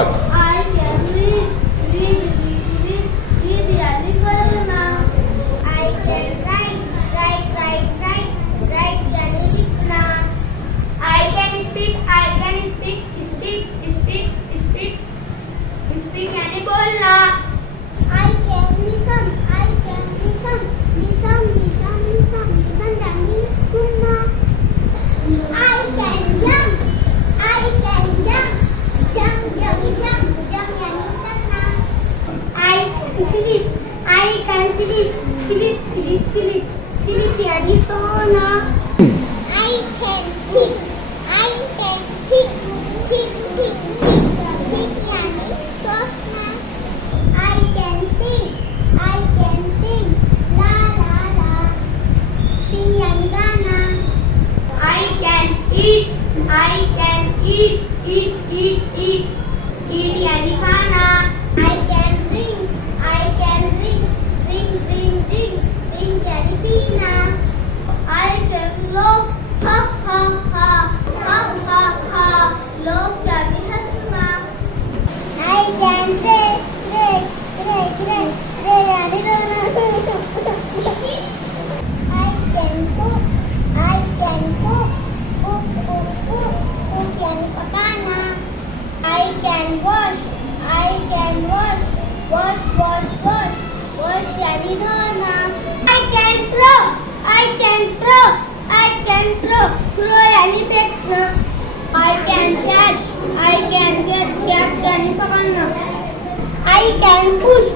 I can read यानी पढ़ना. I can write यानी लिखना. I can speak यानी बोलना. I can listen यानी सुनना. I can jump यानी चलना. I can sleep यानी सोना. I can think यानी सोचना. I can sing La sing यानी गाना. I can eat यानी खाना. I can drink यानी पीना. I can laugh laugh यानी हंसना. I can pray यानी रोना. I can cook यानी पकाना. I can wash यानी धोना. I can throw यानी फेंकना. I can catch यानी पकड़ना. I can push